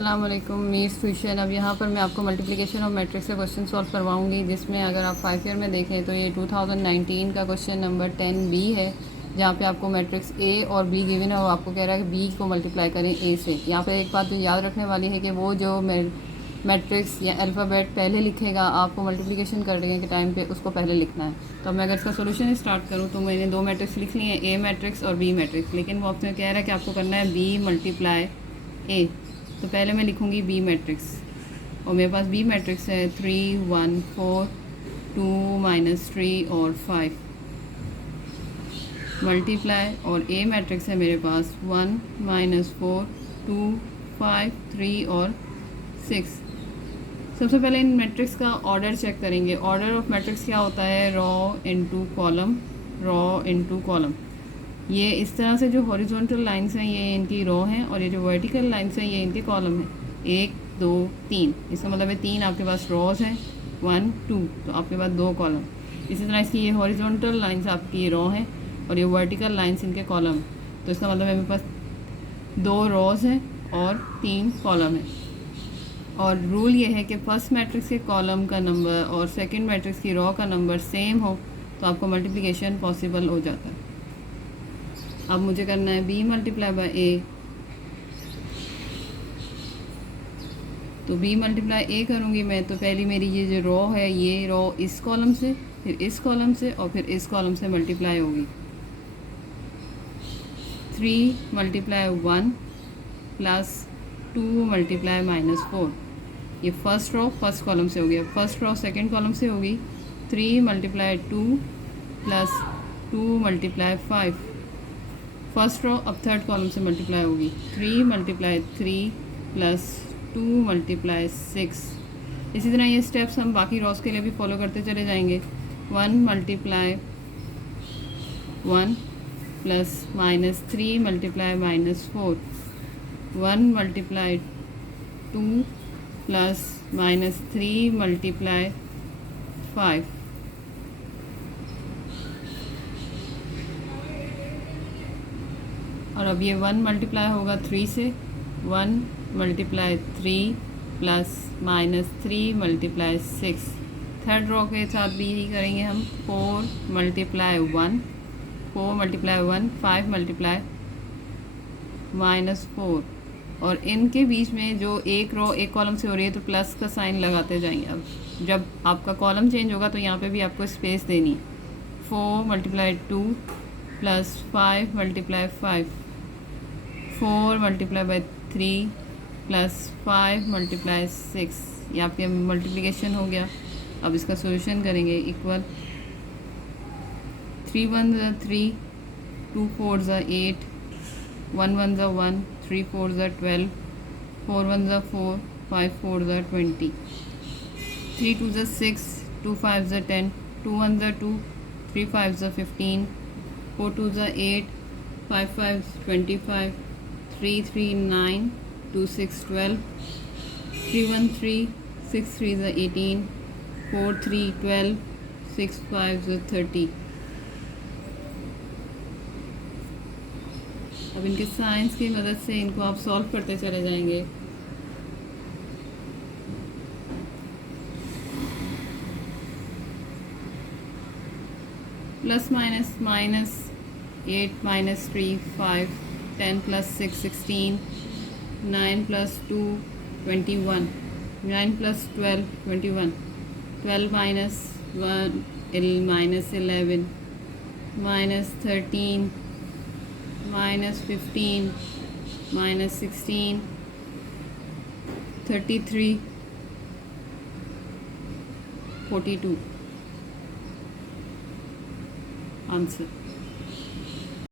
अस्सलाम वालेकुम, मीर ट्यूशन। अब यहाँ पर मैं आपको मल्टीप्लिकेशन ऑफ मैट्रिक्स का क्वेश्चन सॉल्व करवाऊँगी, जिसमें अगर आप 5 ईयर में देखें तो ये 2019 का क्वेश्चन नंबर 10B है, जहाँ पे आपको मैट्रिक्स ए और बी गिवन है और आपको कह रहा है कि बी को मल्टीप्लाई करें ए से। यहाँ पे एक बात तो याद रखने वाली है कि वो जो मैट्रिक्स या अल्फ़ाबेट पहले लिखेगा, आपको मल्टीप्लिकेशन करने के टाइम पे उसको पहले लिखना है। तो मैं अगर इसका सोल्यूशन स्टार्ट करूँ तो मैंने दो मैट्रिक्स लिख लिए हैं, ए मैट्रिक्स और बी मैट्रिक्स, लेकिन वो आपने कह रहा है कि आपको करना है बी मल्टीप्लाई ए। तो पहले मैं लिखूँगी बी मैट्रिक्स, और मेरे पास बी मैट्रिक्स है 3 1 4 2 -3 और 5 मल्टीप्लाई, और ए मैट्रिक्स है मेरे पास 1 -4 2 5 3 और 6। सबसे पहले इन मैट्रिक्स का ऑर्डर चेक करेंगे। ऑर्डर ऑफ मैट्रिक्स क्या होता है? Raw into column, raw into column. ये इस तरह से जो हॉरिजॉन्टल लाइंस हैं ये इनकी रो हैं, और ये जो वर्टिकल लाइंस हैं ये इनके कॉलम हैं। 1 2 3, इसका मतलब है 3 आपके पास रोज हैं, 1 2 तो आपके पास 2 कॉलम। इसी तरह इसकी ये हॉरिजॉन्टल लाइंस आपकी रो हैं और ये वर्टिकल लाइंस इनके कॉलम। तो इसका मतलब है मेरे पास 2 रोज हैं और 3 कॉलम हैं। और रूल ये है कि फर्स्ट मैट्रिक्स के कॉलम का नंबर और सेकंड मैट्रिक्स की रो का नंबर सेम हो तो आपको मल्टीप्लिकेशन पॉसिबल हो जाता है। अब मुझे करना है बी मल्टीप्लाई बाई ए, तो बी मल्टीप्लाई ए करूँगी मैं, तो पहली मेरी ये जो रो है ये रो इस कॉलम से, फिर इस कॉलम से और फिर इस कॉलम से मल्टीप्लाई होगी। 3 मल्टीप्लाई 1 प्लस 2 मल्टीप्लाई -4, ये फर्स्ट रो फर्स्ट कॉलम से हो गया। फर्स्ट रो सेकंड कॉलम से होगी 3 multiply 2 plus 2 multiply 5। First row अब थर्ड कॉलम से मल्टीप्लाई होगी 3 मल्टीप्लाई 3 प्लस 2 मल्टीप्लाई 6। इसी तरह ये स्टेप्स हम बाकी रोज के लिए भी फॉलो करते चले जाएंगे। 1 multiply 1 plus -3 multiply -4, 1 multiply 2 plus -3 multiply 5। और अब ये 1 मल्टीप्लाई होगा 3 से, 1 multiply 3 plus -3 multiply 6। Third row के साथ भी यही करेंगे हम। 4 मल्टीप्लाई 1, 4 मल्टीप्लाई 1 5 मल्टीप्लाई -4, और इनके बीच में जो एक रो एक कॉलम से हो रही है तो प्लस का साइन लगाते जाएंगे। अब जब आपका कॉलम चेंज होगा तो यहाँ पे भी आपको स्पेस देनी है। 4 multiply 2 plus 5 multiply 5, 4 multiply by 3 plus 5 multiply 6। ये आपके मल्टीप्लिकेशन हो गया। अब इसका सॉल्यूशन करेंगे। इक्वल 3 1 ज़ा 3, 2 4 ज़ा 8, 1 1 ज़ा 1, 3 4 ज़ा 12, 4 1 ज़ा 4, 5 4 ज़ा 20, 3 2 ज़ा 6, 2 5 ज़ा 10, 2 1 ज़ा 2, 3 5 ज़ा 15, 4 2 ज़ा 8, 5 5 25, 3 3 9, 2 6 12, 3 1 3, 6 3 ज़ा 18, 4 3 12, 6 5 ज़ा 30। अब इनके साइंस की मदद से इनको आप सॉल्व करते चले जाएंगे। Plus minus minus 8 -3 5, 10 + 6 16, 9 + 2 21, 9 + 12 21, 12 -1 -11, -13, -15, -16, 33, 42 answer.